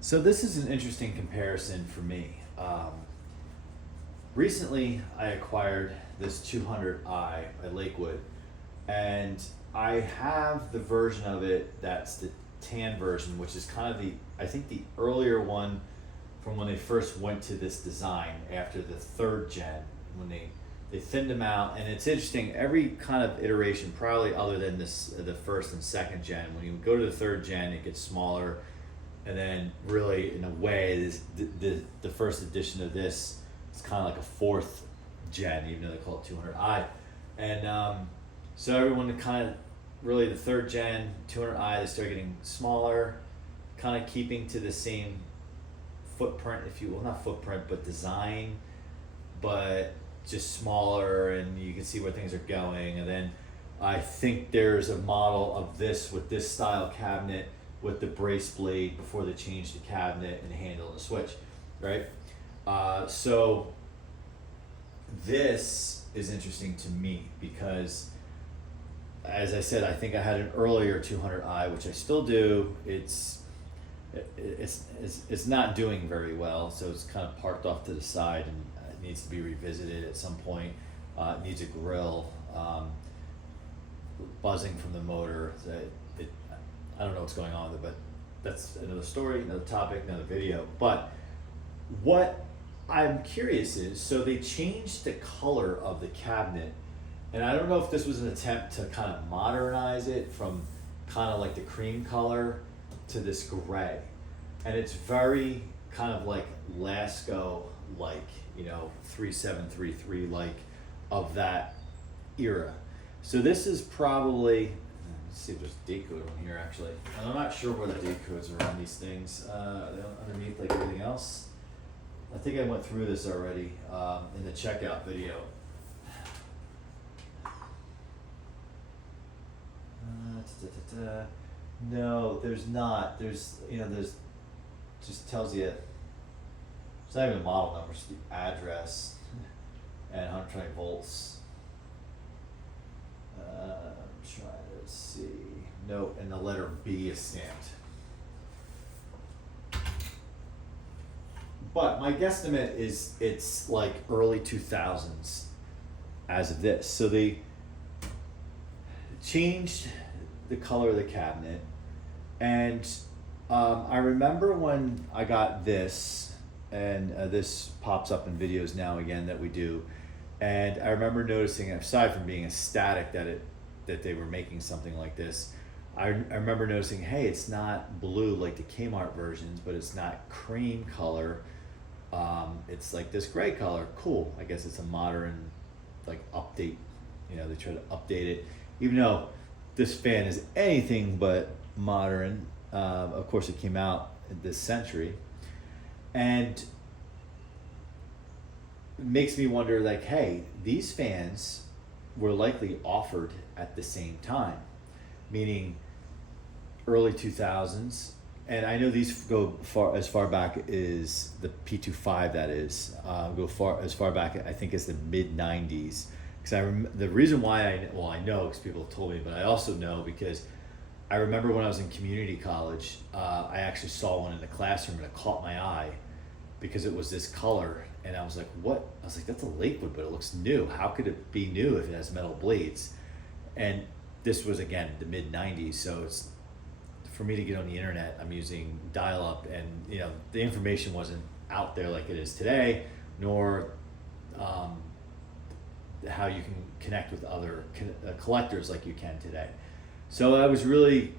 So this is an interesting comparison for me. Recently, I acquired this 200i at Lakewood, and I have the version of it that's the tan version, which is kind of I think the earlier one from when they first went to this design after the third gen, when they thinned them out. And it's interesting, every kind of iteration, probably other than the first and second gen, when you go to the third gen, it gets smaller. And then really, in a way, the first edition of this is kind of like a fourth gen, even though they call it 200i. And so everyone kind of, really the third gen, 200i, they start getting smaller, kind of keeping to the same footprint, if you will, not footprint, but design, but just smaller, and you can see where things are going. And then I think there's a model of this with this style cabinet with the brace blade before they changed the cabinet and the handle and the switch, right? So this is interesting to me because, as I said, I think I had an earlier 200i, which I still do. It's not doing very well, so it's kind of parked off to the side, and it needs to be revisited at some point. It needs a grill, buzzing from the motor. I don't know what's going on with it, but that's another story, another topic, another video. But what I'm curious is, so they changed the color of the cabinet, and I don't know if this was an attempt to kind of modernize it from kind of like the cream color to this gray. And it's very kind of like Lasco-like, 3733-like of that era. So this is probably, let's see if there's date code on here actually. And I'm not sure where the date codes are on these things. They're underneath like everything else. I think I went through this already in the checkout video. No, there's not. There's just tells you, it's not even a model number, it's the address and 120 volts. I'm trying to see. No, and the letter B is stamped. But my guesstimate is it's like early 2000s as of this. So they changed the color of the cabinet, and I remember when I got this, and this pops up in videos now again that we do, and I remember noticing, aside from being ecstatic that they were making something like this, I remember noticing, hey, it's not blue like the Kmart versions, but it's not cream color. It's like this gray color. Cool. I guess it's a modern like update. They try to update it, even though this fan is anything but modern. Of course, it came out this century, and it makes me wonder, like, hey, these fans were likely offered at the same time, meaning early 2000s. And I know these go as far back as the P-25, that is, go as far back, I think, as the mid 90s. Because the reason why I know because people have told me, but I also know because I remember when I was in community college, I actually saw one in the classroom and it caught my eye because it was this color. And I was like, what? I was like, that's a Lakewood, but it looks new. How could it be new if it has metal blades? And this was, again, the mid 90s. So it's, for me to get on the internet, I'm using dial-up, and the information wasn't out there like it is today, nor how you can connect with other collectors like you can today. So I was really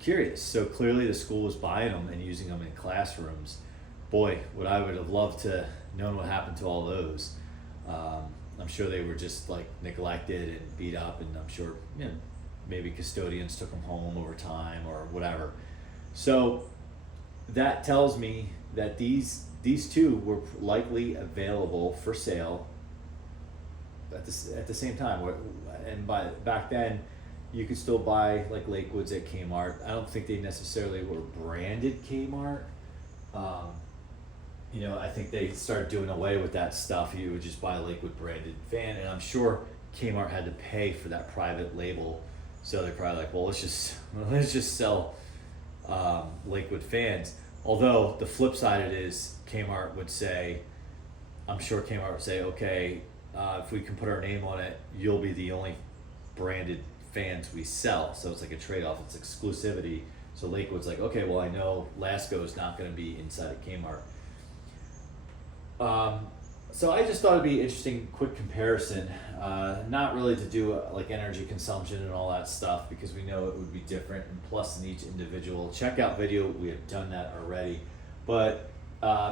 curious. So clearly the school was buying them and using them in classrooms. Boy, would I would have loved to known what happened to all those. I'm sure they were just like neglected and beat up, and I'm sure maybe custodians took them home over time or whatever. So that tells me that these two were likely available for sale at the same time. And back then, you could still buy like Lakewoods at Kmart. I don't think they necessarily were branded Kmart. I think they started doing away with that stuff. You would just buy a Lakewood branded fan, and I'm sure Kmart had to pay for that private label. So they're probably like, well, let's just sell Lakewood fans. Although the flip side of it is Kmart would say, I'm sure Kmart would say, okay, if we can put our name on it, you'll be the only branded fans we sell. So it's like a trade-off, it's exclusivity. So Lakewood's like, okay, well I know Lasco's not gonna be inside of Kmart. So I just thought it'd be an interesting, quick comparison. Not really to do like energy consumption and all that stuff because we know it would be different, and plus in each individual checkout video we have done that already. But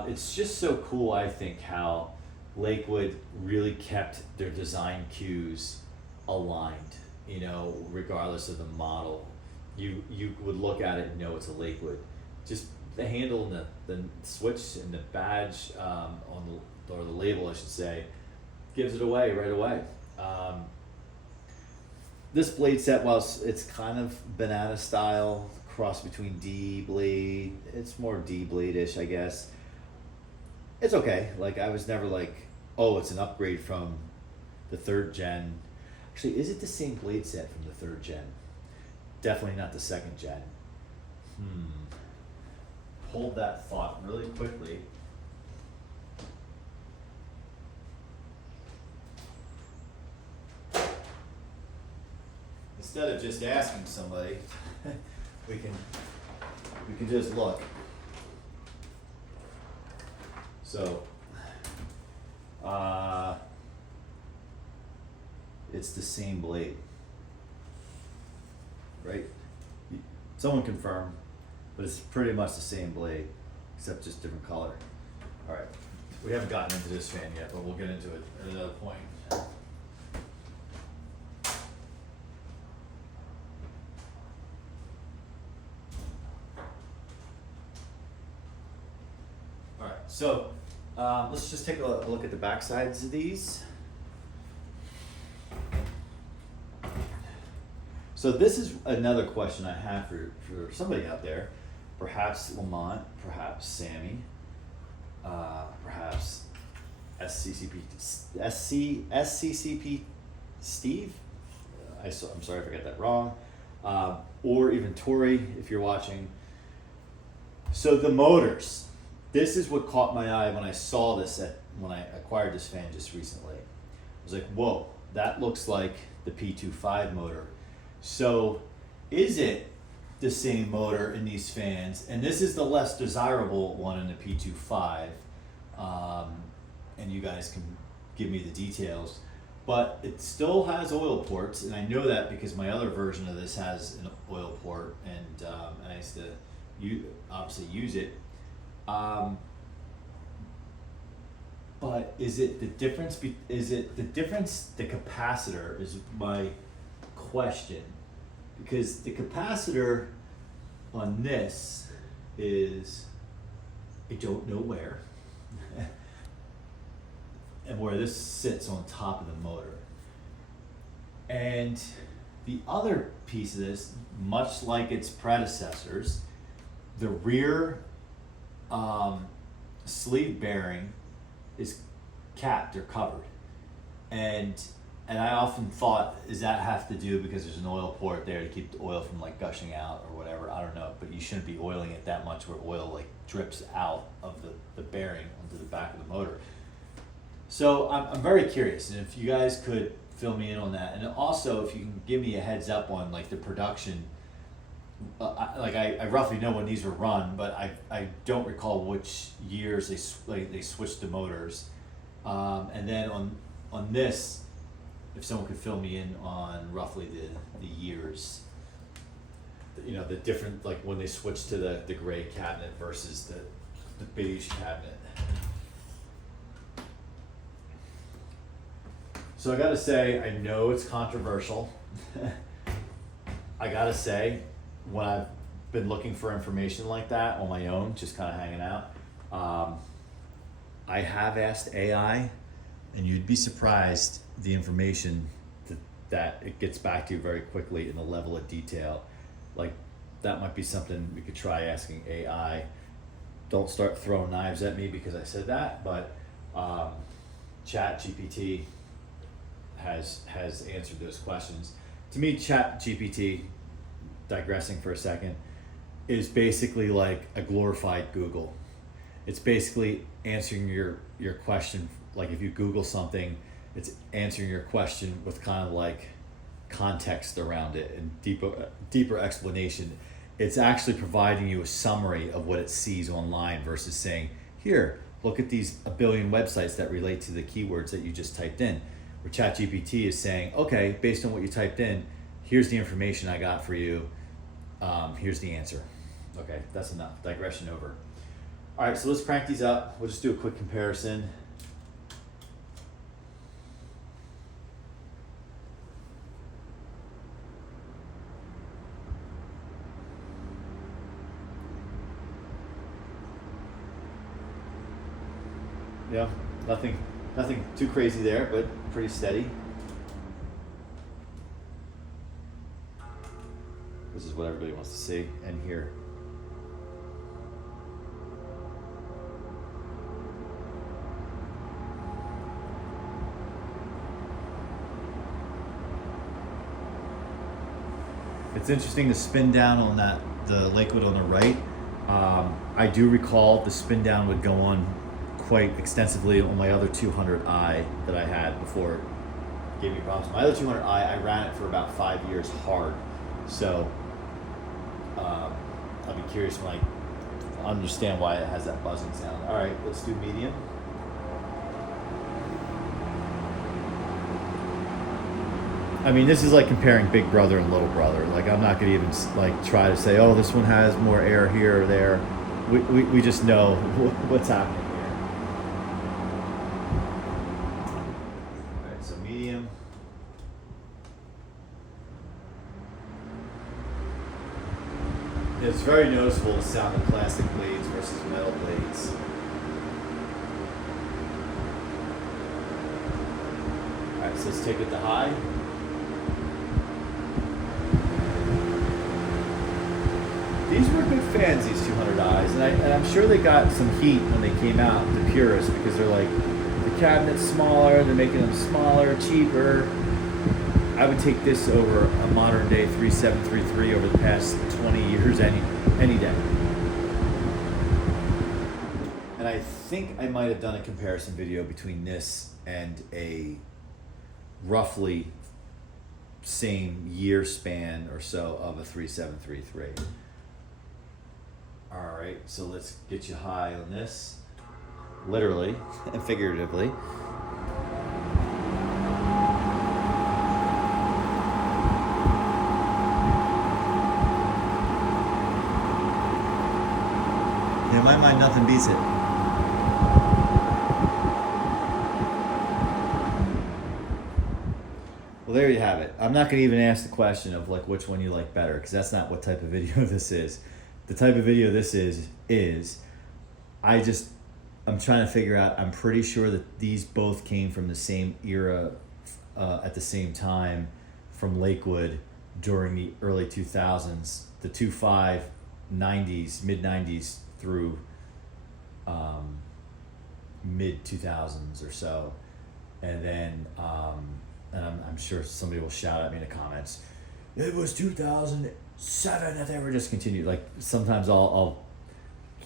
it's just so cool, I think, how Lakewood really kept their design cues aligned. You know, regardless of the model, you would look at it and know it's a Lakewood. Just the handle and the switch and the badge on the, or the label, I should say, gives it away right away. This blade set, while it's kind of banana style, cross between D blade, it's more D blade-ish, I guess. It's okay. Like, I was never like, oh, it's an upgrade from the 3rd gen. Actually, is it the same blade set from the 3rd gen? Definitely not the 2nd gen. Hold that thought really quickly. Instead of just asking somebody, we can just look. So, it's the same blade, right? Someone confirm, but it's pretty much the same blade, except just different color. All right, we haven't gotten into this fan yet, but we'll get into it at another point. All right, so let's just take a look at the back sides of these. So this is another question I have for somebody out there, perhaps Lamont, perhaps Sammy, perhaps SCCP Steve, I'm sorry if I got that wrong, or even Tori if you're watching. So the motors, this is what caught my eye when I saw this when I acquired this fan just recently. I was like, whoa, that looks like the P-25 motor. So is it the same motor in these fans? And this is the less desirable one in the P-25. And you guys can give me the details. But it still has oil ports, and I know that because my other version of this has an oil port, and I used to obviously use it. But is it the difference? The capacitor is my question, because the capacitor on this is, I don't know where, and where this sits on top of the motor. And the other piece of this, much like its predecessors, the rear sleeve bearing is capped or covered. And I often thought, does that have to do because there's an oil port there to keep the oil from like gushing out or whatever? I don't know, but you shouldn't be oiling it that much where oil like drips out of the bearing onto the back of the motor. So I'm very curious, and if you guys could fill me in on that, and also if you can give me a heads up on like the production. I roughly know when these were run, but I don't recall which years they switched the motors. And then on this, if someone could fill me in on roughly the years, you know, the different, like when they switched to the gray cabinet versus the beige cabinet. So I gotta say, I know it's controversial. I gotta say, when I've been looking for information like that on my own, just kind of hanging out, I have asked AI, and you'd be surprised the information that it gets back to you very quickly in the level of detail. Like, that might be something we could try asking AI. Don't start throwing knives at me because I said that, but Chat GPT has answered those questions. To me, Chat GPT, digressing for a second, is basically like a glorified Google. It's basically answering your question. Like if you Google something, it's answering your question with kind of like context around it and deeper explanation. It's actually providing you a summary of what it sees online versus saying, here, look at these a billion websites that relate to the keywords that you just typed in. Where ChatGPT is saying, okay, based on what you typed in, here's the information I got for you. Here's the answer. Okay, that's enough. Digression over. All right, so let's crank these up. We'll just do a quick comparison. Yeah, nothing too crazy there, but pretty steady. This is what everybody wants to see and hear. It's interesting to spin down on the Lakewood on the right. I do recall the spin down would go on quite extensively on my other 200i that I had before it gave me problems. My other 200i, I ran it for about 5 years hard. So I'll be curious when I understand why it has that buzzing sound. All right, let's do medium. I mean, this is like comparing Big Brother and Little Brother. Like, I'm not gonna even like try to say, oh, this one has more air here or there. We just know what's happening here. All right, so medium. It's very noticeable the sound of plastic blades versus metal blades. All right, so let's take it to high. These were good fans, these 200i's, and I'm sure they got some heat when they came out, the purists, because they're like, the cabinet's smaller, they're making them smaller, cheaper. I would take this over a modern day 3733 over the past 20 years any day. And I think I might have done a comparison video between this and a roughly same year span or so of a 3733. All right, so let's get you high on this, literally and figuratively. In my mind, nothing beats it. Well, there you have it. I'm not going to even ask the question of like which one you like better, because that's not what type of video this is. The type of video this is I'm trying to figure out, I'm pretty sure that these both came from the same era at the same time from Lakewood during the early 2000s, the 2.5 90s, mid 90s through mid 2000s or so. And then and I'm sure somebody will shout at me in the comments, it was 2007 that they were discontinued. Like sometimes I'll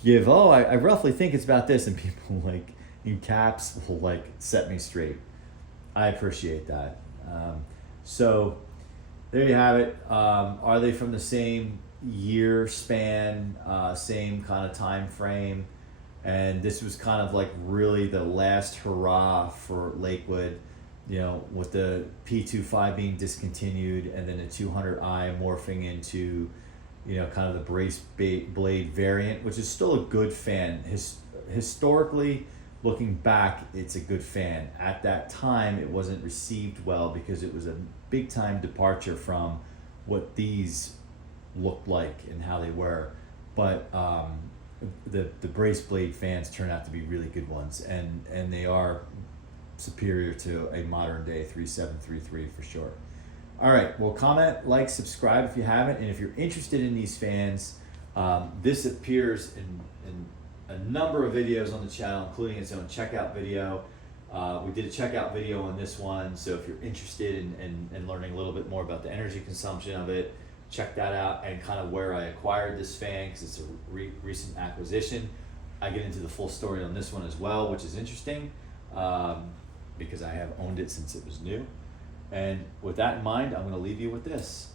give, I roughly think it's about this, and people like in caps will like set me straight. I appreciate that. So there you have it. Are they from the same year span, same kind of time frame? And this was kind of like really the last hurrah for Lakewood, you know, with the P-25 being discontinued and then the 200i morphing into, you know, kind of the brace blade variant, which is still a good fan. Historically, looking back, it's a good fan. At that time, it wasn't received well because it was a big time departure from what these looked like and how they were. But the brace blade fans turn out to be really good ones, and they are superior to a modern day 3733 for sure. All right, well, comment, like, subscribe if you haven't, and if you're interested in these fans, this appears in a number of videos on the channel, including its own checkout video. We did a checkout video on this one, so if you're interested in learning a little bit more about the energy consumption of it, check that out, and kind of where I acquired this fan, because it's a recent acquisition. I get into the full story on this one as well, which is interesting, because I have owned it since it was new. And with that in mind, I'm going to leave you with this.